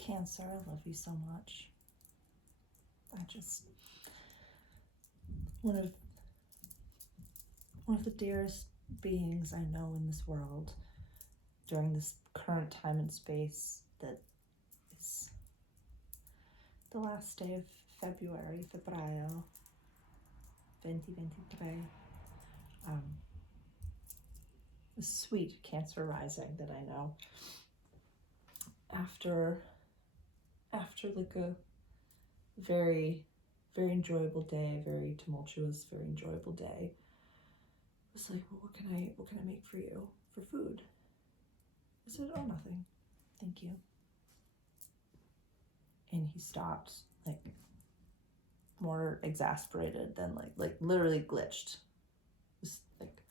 Cancer, I love you so much. One of the dearest beings I know in this world during this current time and space that is the last day of February, febbraio 2023. A sweet Cancer rising that I know. After like a very, very enjoyable day, very tumultuous, very enjoyable day, I was like, well, what can I make for you for food? I said, oh, nothing, thank you. And he stopped, like, more exasperated than like literally glitched. Just like,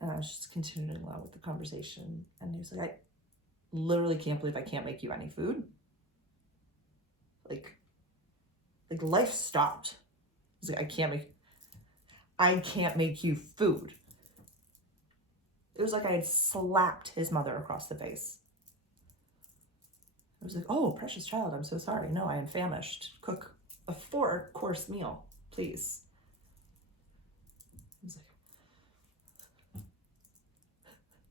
and I was just continuing along with the conversation, and he was like, I literally can't believe I can't make you any food. Like life stopped. He's like, I can't make you food. It was like I had slapped his mother across the face. I was like, oh, precious child, I'm so sorry. No, I am famished. Cook a 4-course meal, please. I was like,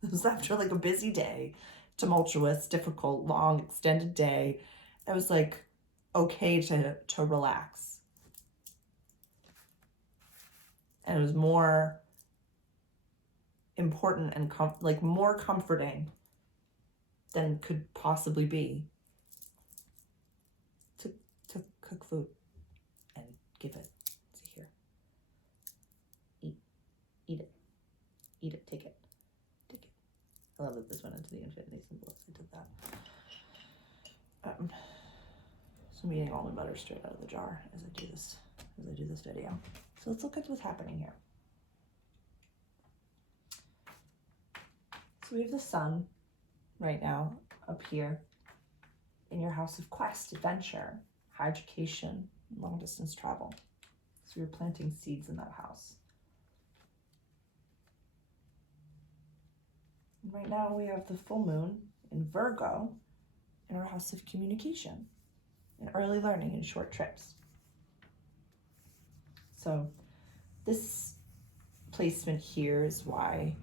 it was after like a busy day, tumultuous, difficult, long, extended day. I was like, okay to relax. And it was more important and more comforting than could possibly be to cook food and give it. See here. Eat it, take it. I love that this went into the infinity symbol. I did that. So I'm eating almond butter straight out of the jar as I do this video. So let's look at what's happening here. So we have the sun right now up here in your house of quest, adventure, higher education, long distance travel. So you're planting seeds in that house. And right now we have the full moon in Virgo in our house of communication and early learning and short trips. So this placement here is why,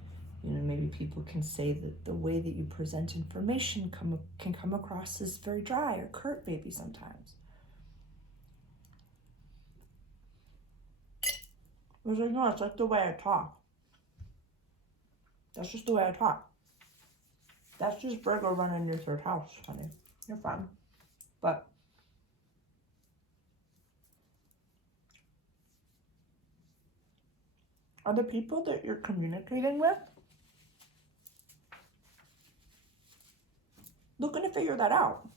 maybe people can say that the way that you present information can come across as very dry or curt maybe sometimes. I was like, no, it's like the way I talk. That's just the way I talk. That's just Virgo running your third house, honey. You're fine. But are the people that you're communicating with looking to figure that out?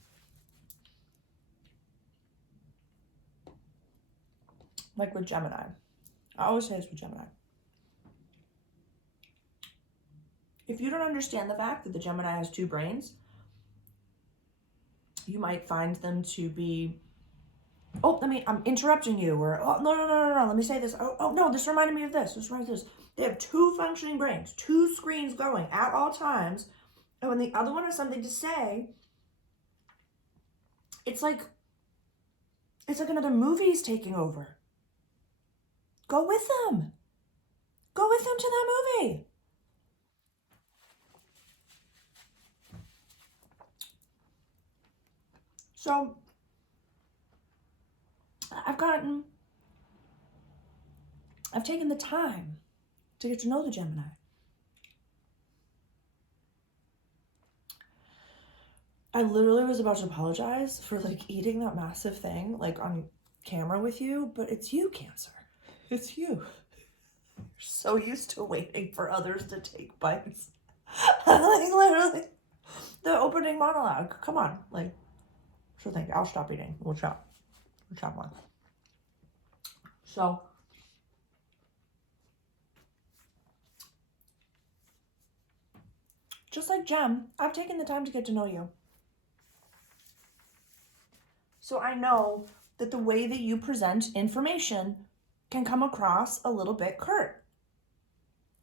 Like with Gemini. I always say this with Gemini. If you don't understand the fact that the Gemini has 2 brains, you might find them to be, I'm interrupting you, or, oh, no, let me say this. Oh, no, this reminded me of this. They have 2 functioning brains, 2 screens going at all times. And when the other one has something to say, it's like another movie is taking over. Go with them. Go with them to that movie. So I've taken the time to get to know the Gemini. I literally was about to apologize for eating that massive thing on camera with you, but it's you, Cancer. It's you. You're so used to waiting for others to take bites. Literally, the opening monologue. Come on, sure thing. I'll stop eating. We'll chop one. So, just like Gem, I've taken the time to get to know you. So I know that the way that you present information can come across a little bit curt.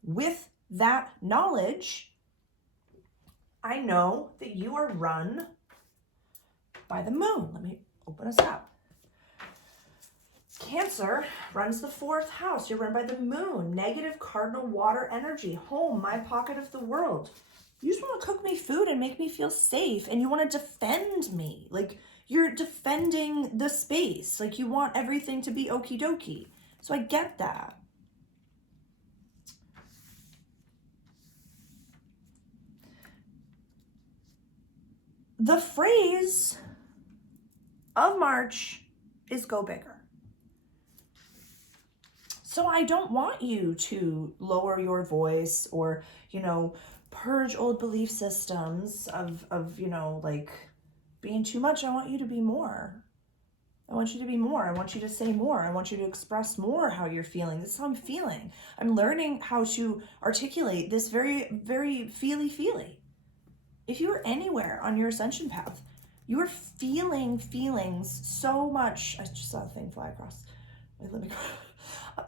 With that knowledge, I know that you are run by the moon. Let me open us up. Cancer runs the 4th house. You're run by the moon. Negative cardinal water energy. Home, my pocket of the world. You just want to cook me food and make me feel safe, and you want to defend me. Like, you're defending the space. Like, you want everything to be okie dokie. So I get that. The phrase of March is go bigger. So I don't want you to lower your voice or, purge old belief systems of like being too much. I want you to be more. I want you to be more. I want you to say more. I want you to express more how you're feeling. This is how I'm feeling. I'm learning how to articulate this very, very feely. If you are anywhere on your ascension path, you are feeling feelings so much. I just saw a thing fly across. Wait, let me go.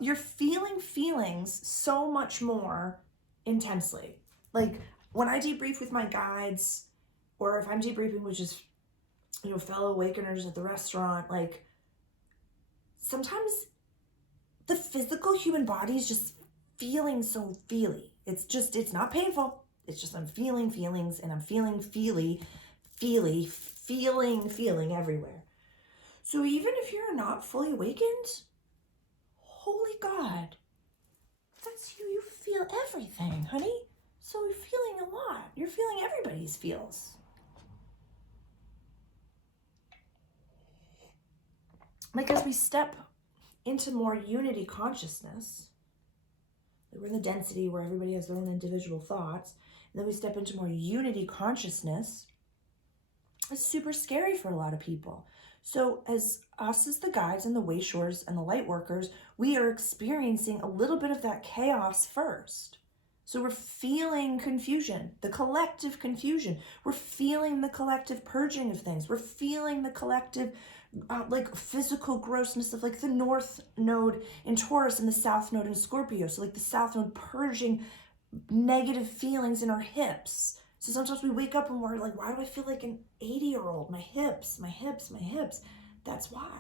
You're feeling feelings so much more intensely. Like when I debrief with my guides, or if I'm debriefing with just, fellow awakeners at the restaurant, like sometimes the physical human body is just feeling so feely. It's not painful. It's just I'm feeling feelings and I'm feeling feeling everywhere. So even if you're not fully awakened, holy God, that's you. You feel everything, honey. So you're feeling a lot. You're feeling everybody's feels. Like as we step into more unity consciousness, we're in the density where everybody has their own individual thoughts, and then we step into more unity consciousness, it's super scary for a lot of people. So as us as the guides and the way shores and the light workers, we are experiencing a little bit of that chaos first. So we're feeling confusion, the collective confusion. We're feeling the collective purging of things. We're feeling the collective like physical grossness of like the North Node in Taurus and the South Node in Scorpio. So like the South Node purging negative feelings in our hips. So sometimes we wake up and we're like, why do I feel like an 80-year-old? My hips. That's why.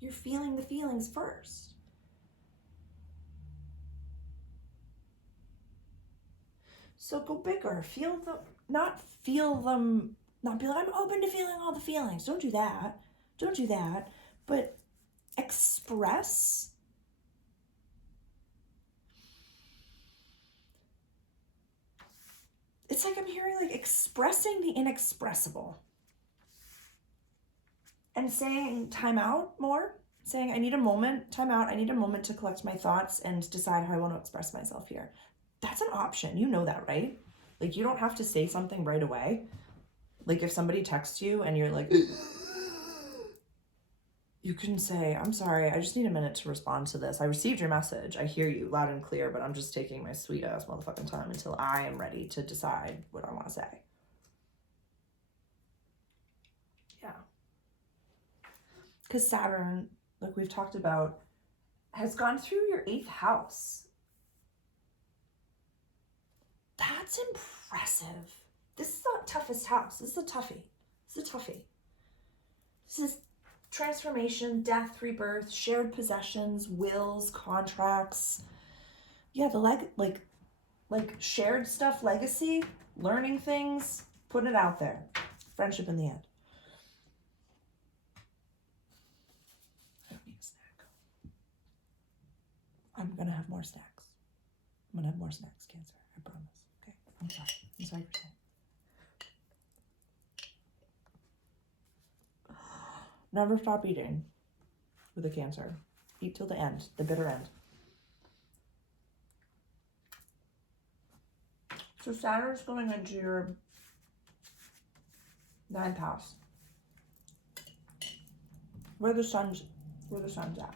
You're feeling the feelings first. So go bigger. Feel them, not be like, I'm open to feeling all the feelings. Don't do that. But express. It's like I'm hearing like expressing the inexpressible. And saying time out more. Saying I need a moment, time out. I need a moment to collect my thoughts and decide how I want to express myself here. That's an option. You know that, right? Like you don't have to say something right away. Like if somebody texts you and you're like, you can say, I'm sorry, I just need a minute to respond to this. I received your message. I hear you loud and clear, but I'm just taking my sweet ass motherfucking time until I am ready to decide what I want to say. Yeah. Because Saturn, like we've talked about, has gone through your 8th house. That's impressive. This is the toughest house. This is a toughie. This is transformation, death, rebirth, shared possessions, wills, contracts. Yeah, the like shared stuff, legacy, learning things, putting it out there. Friendship in the end. I don't need a snack. I'm gonna have more snacks. Cancer. I promise. Okay. I'm sorry for saying. Never stop eating with a Cancer. Eat till the end, the bitter end. So Saturn's going into your 9th house. Where the sun's at.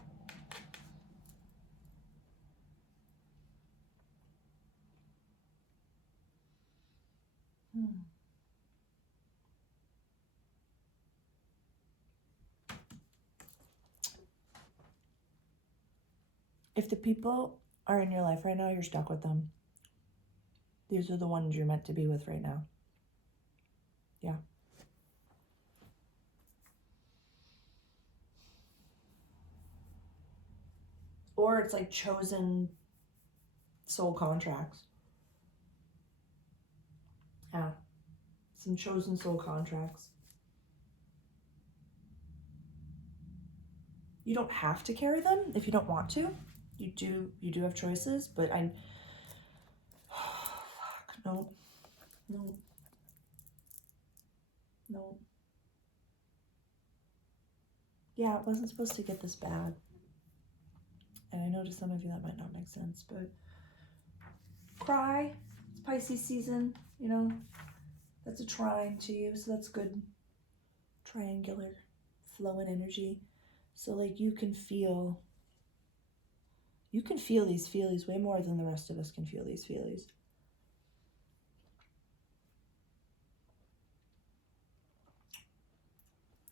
If the people are in your life right now, you're stuck with them. These are the ones you're meant to be with right now. Yeah. or it's like chosen soul contracts. Yeah, some chosen soul contracts. You don't have to carry them if you don't want to. You do have choices, but no. Yeah, it wasn't supposed to get this bad. And I know to some of you that might not make sense, but cry. It's Pisces season, you know. That's a trine to you, so that's good. Triangular flow and energy. So like you can feel these feelies way more than the rest of us can feel these feelies.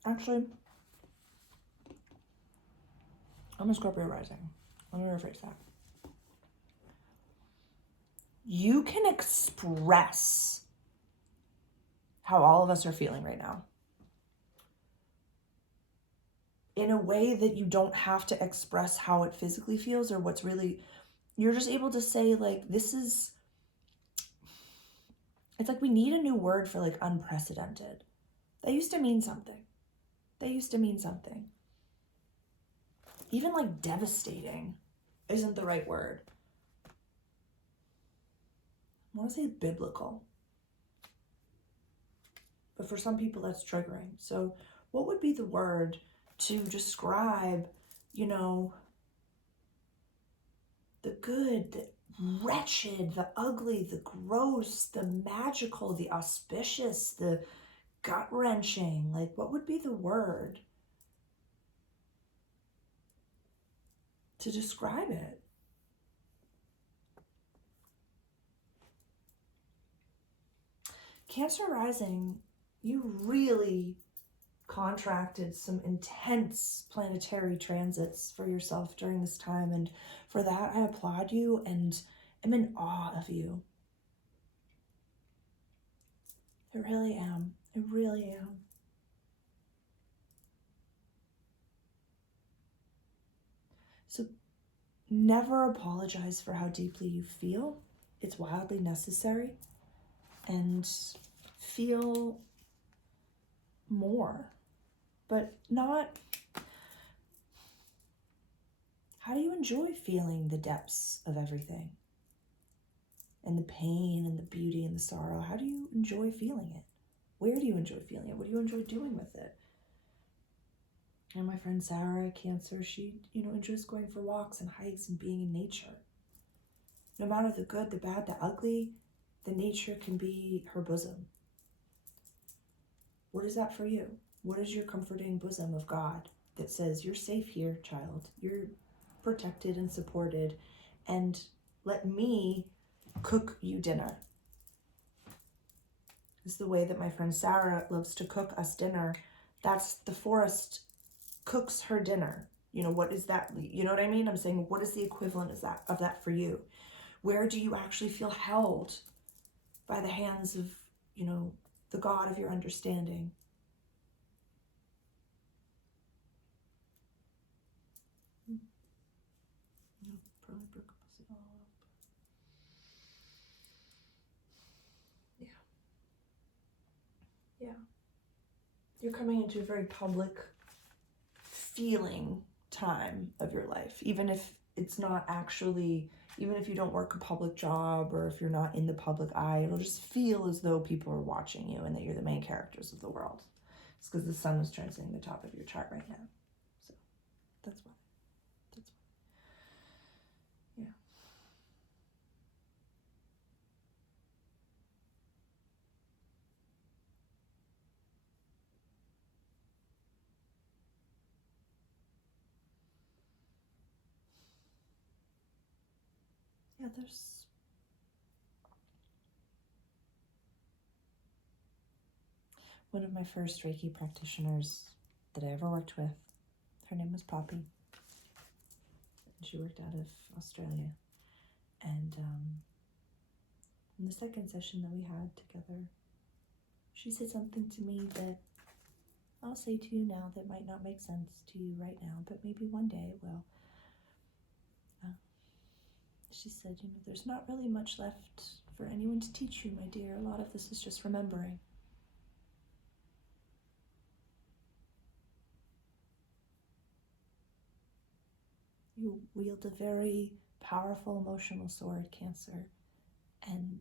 Actually, I'm a Scorpio rising. Let me rephrase that. You can express how all of us are feeling right now in a way that you don't have to express how it physically feels or what's really, you're just able to say like, this is, it's like we need a new word for like unprecedented. That used to mean something. Even like devastating isn't the right word. I want to say biblical. But for some people that's triggering. So what would be the word to describe, you know, the good, the wretched, the ugly, the gross, the magical, the auspicious, the gut-wrenching? Like, what would be the word to describe it? Cancer rising, you really contracted some intense planetary transits for yourself during this time, and for that I applaud you and am in awe of you. I really am. I really am. So never apologize for how deeply you feel. It's wildly necessary. And feel more, but not. How do you enjoy feeling the depths of everything? And the pain and the beauty and the sorrow? How do you enjoy feeling it? Where do you enjoy feeling it? What do you enjoy doing with it? And my friend Sarah, Cancer, she, enjoys going for walks and hikes and being in nature. No matter the good, the bad, the ugly, the nature can be her bosom. What is that for you? What is your comforting bosom of God that says, you're safe here, child. You're protected and supported, and let me cook you dinner. It's the way that my friend Sarah loves to cook us dinner. That's the forest cooks her dinner. What is that? You know what I mean? I'm saying, what is the equivalent of that for you? Where do you actually feel held by the hands of, the God of your understanding? Probably broke it all up. Yeah. You're coming into a very public feeling time of your life, even if it's not actually, even if you don't work a public job or if you're not in the public eye, it'll just feel as though people are watching you and that you're the main characters of the world. It's because the sun is transiting the top of your chart right now. So that's why. Yeah. Yeah, there's one of my first Reiki practitioners that I ever worked with. Her name was Poppy. And she worked out of Australia. And in the second session that we had together, she said something to me that I'll say to you now that might not make sense to you right now, but maybe one day it will. She said, there's not really much left for anyone to teach you, my dear. A lot of this is just remembering. You wield a very powerful emotional sword, Cancer, and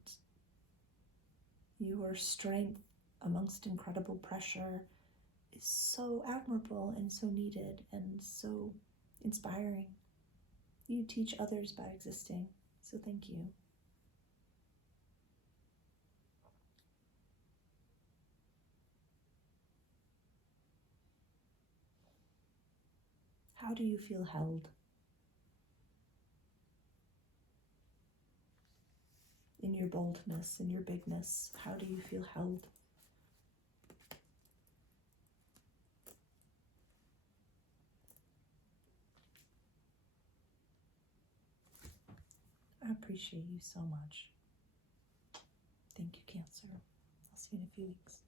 your strength amongst incredible pressure is so admirable and so needed and so inspiring. You teach others by existing, so thank you. How do you feel held? In your boldness, in your bigness, how do you feel held? I appreciate you so much. Thank you, Cancer. I'll see you in a few weeks.